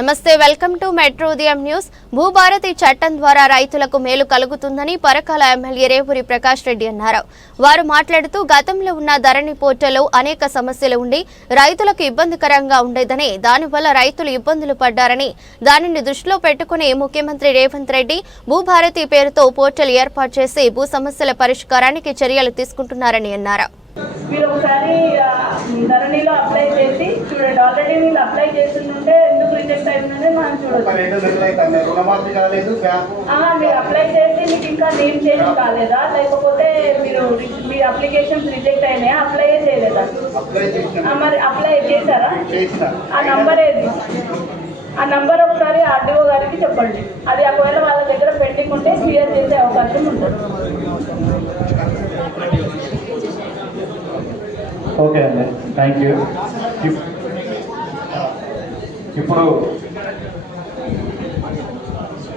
నమస్తే welcome to metro Udayam news. Bhubharati చట్టం ద్వారా రైతులకు మేలు కలుగుతుందని పరకాల ఎమ్మెల్యే రేపురి ప్రకాష్ రెడ్డి అన్నారు. వారు మాట్లాడుతూ గతంలో ఉన్న ధరణి పోర్టల్లో అనేక సమస్యలు ఉండి రైతులకు ఇబ్బందికరంగా ఉండేదని దానివల్ల రైతులు ఇబ్బందులు పడ్డారని దానిని దృష్టిలో పెట్టుకుని ముఖ్యమంత్రి రేవంత్ రెడ్డి భూభారతి పేరుతో పోర్టల్ ఏర్పాటు చేసి భూ సమస్యల పరిష్కారానికి చర్యలు తీసుకుంటున్నారని అన్నారు. ధరణిలో అప్లై చేసి చూడండి ఆల్రెడీ వీళ్ళు అప్లై చేస్తుంటే ఎందుకు రిజెక్ట్ అయిందని మనం చూడొచ్చు. మీరు అప్లై చేసి మీకు ఇంకా నేమ్ చేంజ్ కాలేదా? లేకపోతే మీరు మీ అప్లికేషన్స్ రిజెక్ట్ అయినాయా? అప్లై చేయలేదా? మరి అప్లై చేశారా? ఆ నంబర్ ఏది? ఆ నంబర్ ఒకసారి ఆర్డీఓ గారికి చెప్పండి. అది ఒకవేళ వాళ్ళ దగ్గర పెండింగ్ ఉంటే క్లియర్ చేసే అవకాశం ఉంటుంది. ఓకే అండి. థ్యాంక్ యూ ఇప్పుడు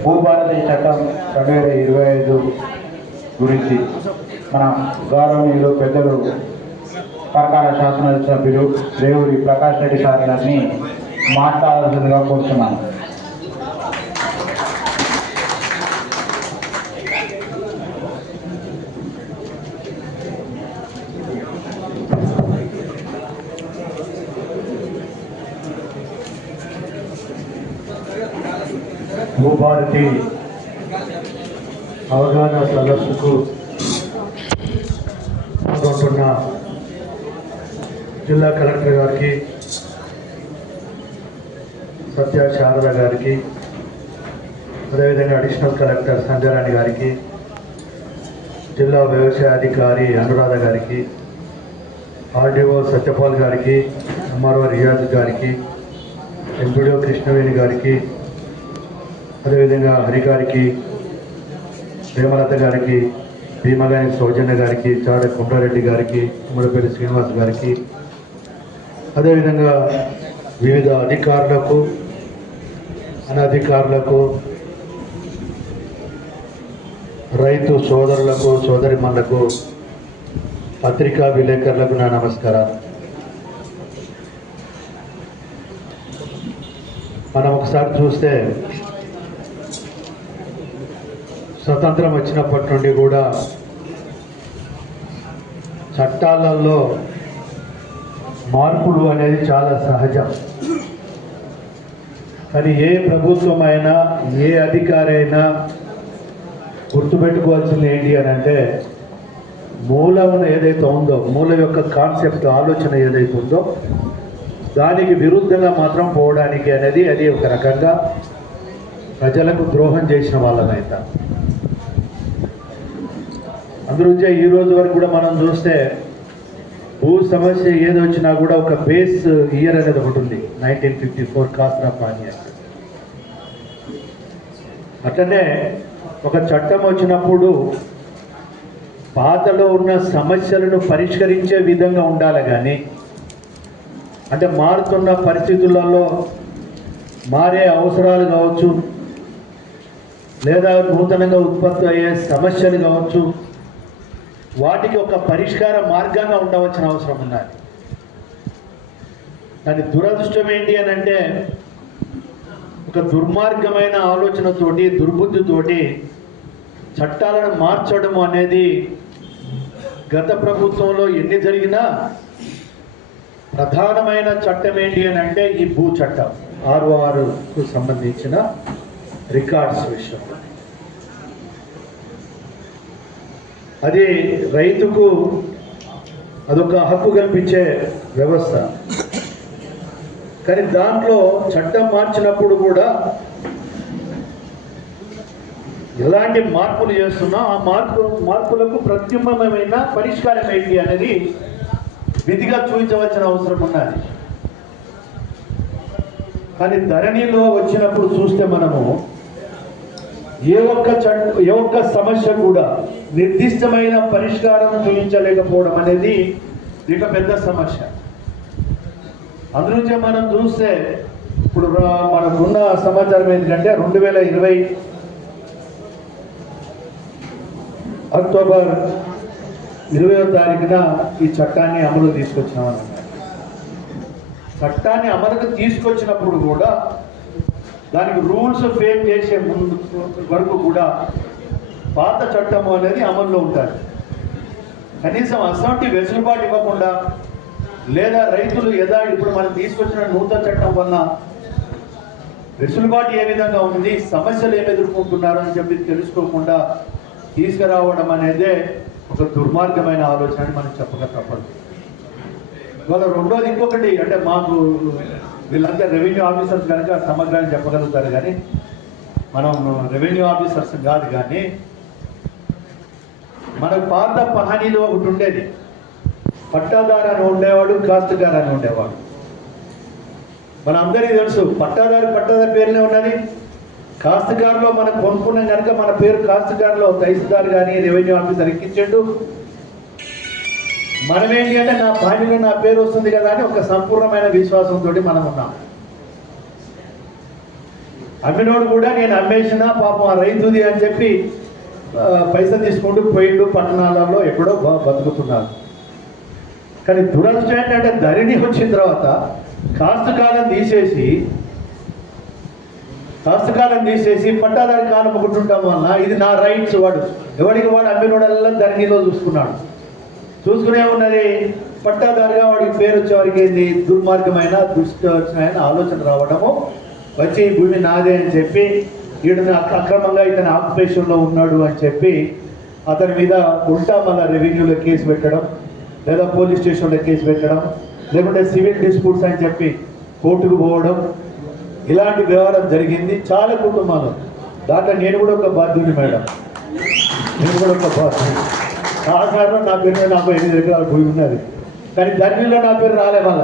భూభారతి చట్టం రెండు వేల ఇరవై ఐదు గురించి మన గౌరవనీయులు పెద్దలు పరకాల శాసనసభ్యులు రేవూరి ప్రకాష్ రెడ్డి సార్ గారిని మాట్లాడాల్సిందిగా కోరుతున్నాను భూభారతి అవగాహన సదస్సుకు పాల్గొంటున్న జిల్లా కలెక్టర్ గారికి సత్య శారద గారికి అదేవిధంగా అడిషనల్ కలెక్టర్ సంజయరాణి గారికి జిల్లా వ్యవసాయ అధికారి అనురాధ గారికి ఆర్డీఓ సత్యపాల్ గారికి ఎంఆర్ఓ రియాజ్ గారికి ఎంపీడీఓ కృష్ణవేణి గారికి అదేవిధంగా హరి గారికి ప్రేమలత గారికి భీమగాని సౌజన్య గారికి చాడ కుండారెడ్డి గారికి ఉమ్మడిపల్లి శ్రీనివాస్ గారికి అదేవిధంగా వివిధ అధికారులకు అనధికారులకు రైతు సోదరులకు సోదరిమణులకు పత్రికా విలేకరులకు నా నమస్కారాలు. మనం ఒకసారి చూస్తే స్వతంత్రం వచ్చినప్పటి నుండి కూడా చట్టాలలో మార్పులు అనేది చాలా సహజం. కానీ ఏ ప్రభుత్వం అయినా ఏ అధికారి అయినా గుర్తుపెట్టుకోవాల్సింది ఏంటి అని అంటే మూలం ఏదైతే ఉందో మూల యొక్క కాన్సెప్ట్ ఆలోచన ఏదైతే ఉందో దానికి విరుద్ధంగా మాత్రం పోవడానికి అనేది అది ఒక రకంగా ప్రజలకు ద్రోహం చేసిన వాళ్ళనైతే అందులోంచే ఈ రోజు వరకు కూడా మనం చూస్తే భూ సమస్య ఏది వచ్చినా కూడా ఒక బేస్ ఇయర్ అనేది ఒకటి ఉంది. నైన్టీన్ ఫిఫ్టీ ఫోర్ కాస్ట్రా పానీ అట్లనే ఒక చట్టం వచ్చినప్పుడు పాతలో ఉన్న సమస్యలను పరిష్కరించే విధంగా ఉండాలి కానీ అంటే మారుతున్న పరిస్థితులలో మారే అవసరాలు కావచ్చు లేదా నూతనంగా ఉత్పత్తి అయ్యే సమస్యలు కావచ్చు వాటికి ఒక పరిష్కార మార్గంగా ఉండవలసిన అవసరం ఉన్నది దాని దురదృష్టం ఏంటి అని అంటే ఒక దుర్మార్గమైన ఆలోచనతోటి దుర్బుద్ధితోటి చట్టాలను మార్చడం అనేది గత ప్రభుత్వంలో ఎన్ని జరిగినా ప్రధానమైన చట్టం ఏంటి అని అంటే ఈ భూ చట్టం ఆర్ఓఆర్కు సంబంధించిన రికార్డ్స్ విషయంలో. అది రైతుకు అదొక హక్కు కల్పించే వ్యవస్థ. కానీ దాంట్లో చట్టం మార్చినప్పుడు కూడా ఎలాంటి మార్పులు చేస్తున్నా ఆ మార్పు మార్పులకు ప్రత్యుమ్మమైన పరిష్కారం ఏంటి అనేది విధిగా చూపించవలసిన అవసరం ఉన్నది. కానీ ధరణిలో వచ్చినప్పుడు చూస్తే మనము ఏ ఒక్క ఏ ఒక్క సమస్య కూడా నిర్దిష్టమైన పరిష్కారం చూపించలేకపోవడం అనేది ఇక పెద్ద సమస్య. అందునుంచే మనం చూస్తే ఇప్పుడు మనకున్న సమాచారం ఏంటంటే రెండు వేల ఇరవై అక్టోబర్ ఇరవయో తారీఖున ఈ చట్టాన్ని అమలు తీసుకొచ్చినామన్నమాట. చట్టాన్ని అమలుకు తీసుకొచ్చినప్పుడు కూడా దానికి రూల్స్ ఫేమ్ చేసే ముందు వరకు కూడా పాత చట్టం అనేది అమల్లో ఉంటుంది కనీసం అసంటి వెసులుబాటు ఇవ్వకుండా లేదా రైతులు యథా ఇప్పుడు మనం తీసుకొచ్చిన నూతన చట్టం వల్ల వెసులుబాటు ఏ విధంగా ఉంది సమస్యలు ఏమి ఎదుర్కొంటున్నారు అని చెప్పి తెలుసుకోకుండా తీసుకురావడం అనేదే ఒక దుర్మార్గమైన ఆలోచన అని మనం చెప్పక తప్పదు. ఇవాళ రెండోది ఇంకొకటి అంటే మాకు వీళ్ళంతా రెవెన్యూ ఆఫీసర్స్ కనుక సమగ్రాన్ని చెప్పగలుగుతారు కానీ మనం రెవెన్యూ ఆఫీసర్స్ కాదు కానీ మనకు పాత పహానీలో ఒకటి ఉండేది. పట్టాదారు అని ఉండేవాడు కాస్తుగారు అని ఉండేవాడు. మన అందరికీ తెలుసు పట్టాదారు పట్టాదారు పేరునే ఉన్నది. కాస్తుగారులో మనం కొనుక్కున్నాం కనుక మన పేరు కాస్తుగారులో తహసీల్దార్ కానీ రెవెన్యూ ఆఫీసర్ ఎక్కించండు. మనం ఏంటి అంటే నా భార్యలో నా పేరు వస్తుంది కదా అని ఒక సంపూర్ణమైన విశ్వాసంతో మనం ఉన్నాం. అమ్మినోడు కూడా నేను అమ్మేసిన పాపం ఆ రైతుది అని చెప్పి పైసలు తీసుకుంటూ పోయిండు పట్టణాలలో ఎక్కడో బ- బతుకుతున్నారు కానీ దురదృష్టం ఏంటంటే ధరణి వచ్చిన తర్వాత కాస్త కాలం తీసేసి కాస్త కాలం తీసేసి పట్టాదారి కాలం ఒకటి ఉండటం వల్ల ఇది నా రైట్స్ వాడు. ఎవడికి వాడు అమ్మినోడల్లా ధరణిలో చూసుకున్నాడు. చూసుకునే ఉన్నది. పట్టాదారుగా వాడికి పేరు వచ్చేవారికి ఏంది? దుర్మార్గమైన దుష్టమైన ఆలోచన రావడము. వచ్చి ఈ భూమి నాదే అని చెప్పి ఈయన అక్రమంగా ఇతని ఆక్యుపేషన్లో ఉన్నాడు అని చెప్పి అతని మీద ఉల్టా మళ్ళా రెవెన్యూలో కేసు పెట్టడం లేదా పోలీస్ స్టేషన్లో కేసు పెట్టడం లేకుంటే సివిల్ డిస్ప్యూట్స్ అని చెప్పి కోర్టుకు పోవడం ఇలాంటి వ్యవహారం జరిగింది చాలా కుటుంబాలు దాంట్లో నేను కూడా ఒక బాధ్యుని మేడం. నేను కూడా ఒక బాధ్యుని ఆధారంలో నా పేరు మీద నాకు ఎనిమిది ఎకరాల భూమి ఉన్నది. కానీ ధర్మీలో నా పేరు రాలే వాళ్ళ